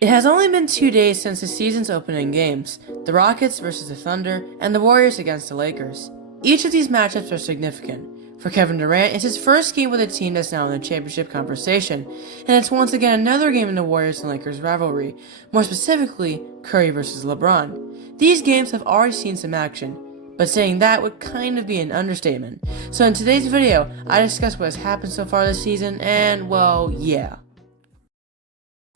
It has only been 2 days since the season's opening games, the Rockets versus the Thunder and the Warriors against the Lakers. Each of these matchups are significant. For Kevin Durant, it's his first game with a team that's now in the championship conversation, and it's once again another game in the Warriors and Lakers rivalry, more specifically, Curry versus LeBron. These games have already seen some action, but saying that would kind of be an understatement. So in today's video, I discuss what has happened so far this season, and well, yeah.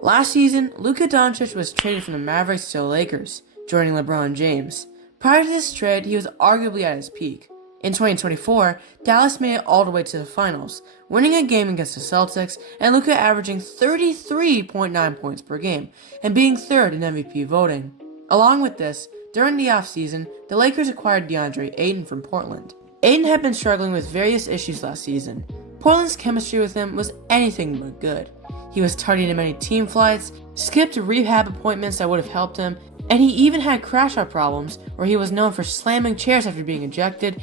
Last season, Luka was traded from the Mavericks to the Lakers, joining LeBron James. Prior to this trade, he was arguably at his peak. In 2024, Dallas made it all the way to the finals, winning a game against the Celtics, and Luka averaging 33.9 points per game, and being third in MVP voting. Along with this, during the offseason, the Lakers acquired DeAndre Ayton from Portland. Ayton had been struggling with various issues last season. Portland's chemistry with him was anything but good. He was tardy to many team flights, skipped rehab appointments that would have helped him, and he even had crash-out problems where he was known for slamming chairs after being ejected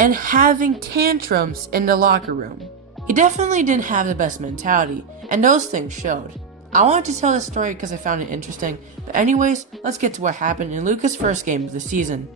and having tantrums in the locker room. He definitely didn't have the best mentality, and those things showed. I wanted to tell this story because I found it interesting, but anyways, let's get to what happened in Luka's first game of the season.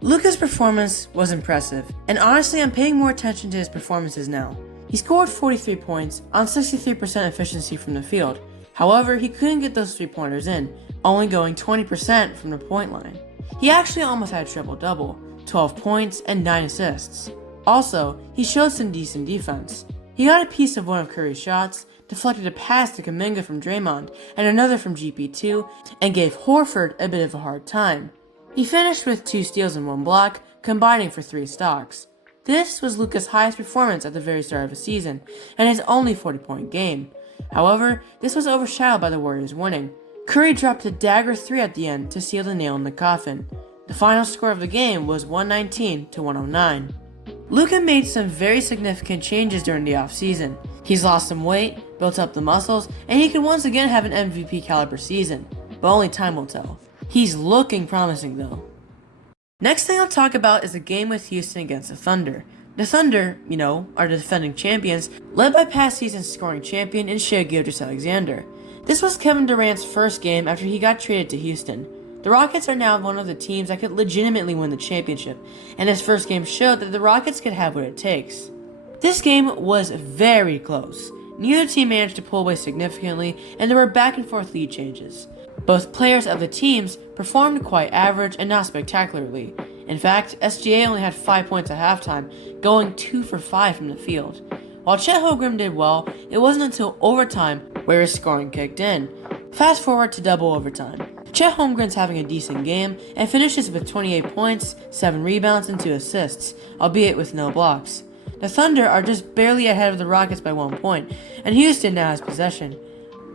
Luka's performance was impressive, and honestly I'm paying more attention to his performances now. He scored 43 points on 63% efficiency from the field. However, he couldn't get those 3-pointers in, only going 20% from the point line. He actually almost had a triple-double, 12 points and 9 assists. Also, he showed some decent defense. He got a piece of one of Curry's shots, deflected a pass to Kuminga from Draymond, and another from GP2, and gave Horford a bit of a hard time. He finished with 2 steals and 1 block, combining for 3 stocks. This was Luka's highest performance at the very start of the season, and his only 40-point game. However, this was overshadowed by the Warriors winning. Curry dropped a dagger 3 at the end to seal the nail in the coffin. The final score of the game was 119-109. Luka made some very significant changes during the offseason. He's lost some weight, built up the muscles, and he could once again have an MVP caliber season, but only time will tell. He's looking promising though. Next thing I'll talk about is the game with Houston against the Thunder. The Thunder, are the defending champions, led by past season's scoring champion in Shai Gilgeous-Alexander. This was Kevin Durant's first game after he got traded to Houston. The Rockets are now one of the teams that could legitimately win the championship, and his first game showed that the Rockets could have what it takes. This game was very close. Neither team managed to pull away significantly, and there were back and forth lead changes. Both players of the teams performed quite average and not spectacularly. In fact, SGA only had 5 points at halftime, going 2 for 5 from the field. While Chet Holmgren did well, it wasn't until overtime where his scoring kicked in. Fast forward to double overtime. Chet Holmgren's having a decent game and finishes with 28 points, 7 rebounds, and 2 assists, albeit with no blocks. The Thunder are just barely ahead of the Rockets by 1 point, and Houston now has possession.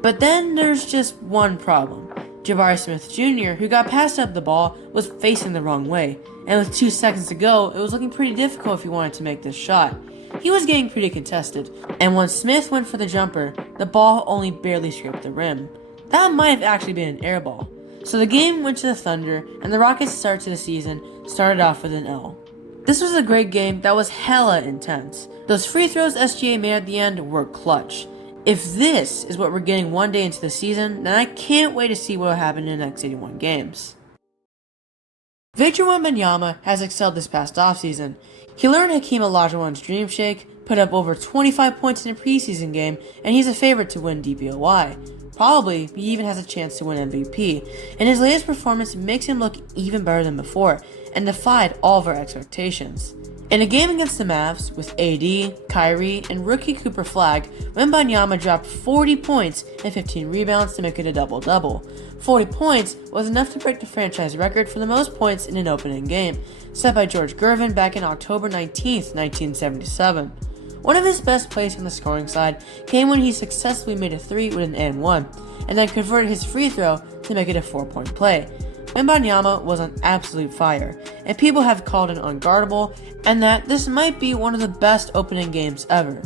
But then there's just one problem. Jabari Smith Jr., who got passed up the ball, was facing the wrong way, and with 2 seconds to go, it was looking pretty difficult if he wanted to make this shot. He was getting pretty contested, and when Smith went for the jumper, the ball only barely scraped the rim. That might have actually been an air ball. So the game went to the Thunder, and the Rockets' start to the season started off with an L. This was a great game that was hella intense. Those free throws SGA made at the end were clutch. If this is what we're getting one day into the season, then I can't wait to see what will happen in the next 81 games. Victor Wembanyama has excelled this past offseason. He learned Hakeem Olajuwon's dream shake, put up over 25 points in a preseason game, and he's a favorite to win DPOY. Probably, he even has a chance to win MVP, and his latest performance makes him look even better than before, and defied all of our expectations. In a game against the Mavs, with AD, Kyrie, and rookie Cooper Flagg, Wembanyama dropped 40 points and 15 rebounds to make it a double-double. 40 points was enough to break the franchise record for the most points in an opening game, set by George Gervin back in October 19, 1977. One of his best plays on the scoring side came when he successfully made a 3 with an and-1, and then converted his free throw to make it a 4-point play. Wembanyama was on absolute fire, and people have called it unguardable, and that this might be one of the best opening games ever.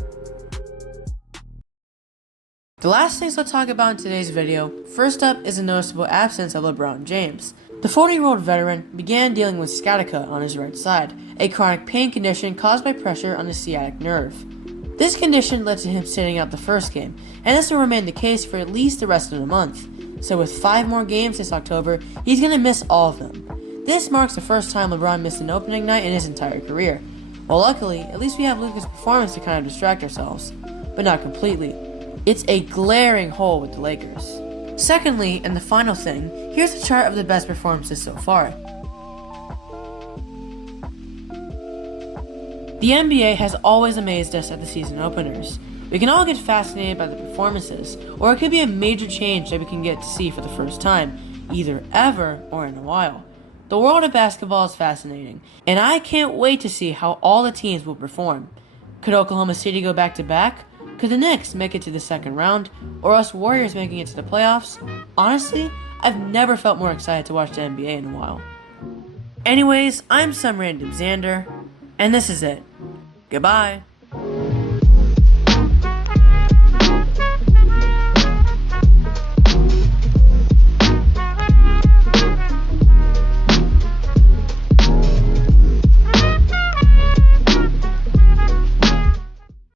The last things I'll talk about in today's video, first up is a noticeable absence of LeBron James. The 40-year-old veteran began dealing with sciatica on his right side, a chronic pain condition caused by pressure on the sciatic nerve. This condition led to him sitting out the first game, and this will remain the case for at least the rest of the month. So with 5 more games this October, he's going to miss all of them. This marks the first time LeBron missed an opening night in his entire career. Well, luckily, at least we have Luka's performance to kind of distract ourselves, but not completely. It's a glaring hole with the Lakers. Secondly, and the final thing, here's a chart of the best performances so far. The NBA has always amazed us at the season openers. We can all get fascinated by the performances, or it could be a major change that we can get to see for the first time, either ever or in a while. The world of basketball is fascinating, and I can't wait to see how all the teams will perform. Could Oklahoma City go back-to-back? Could the Knicks make it to the second round? Or us Warriors making it to the playoffs? Honestly, I've never felt more excited to watch the NBA in a while. Anyways, I'm some random Xander, and this is it. Goodbye.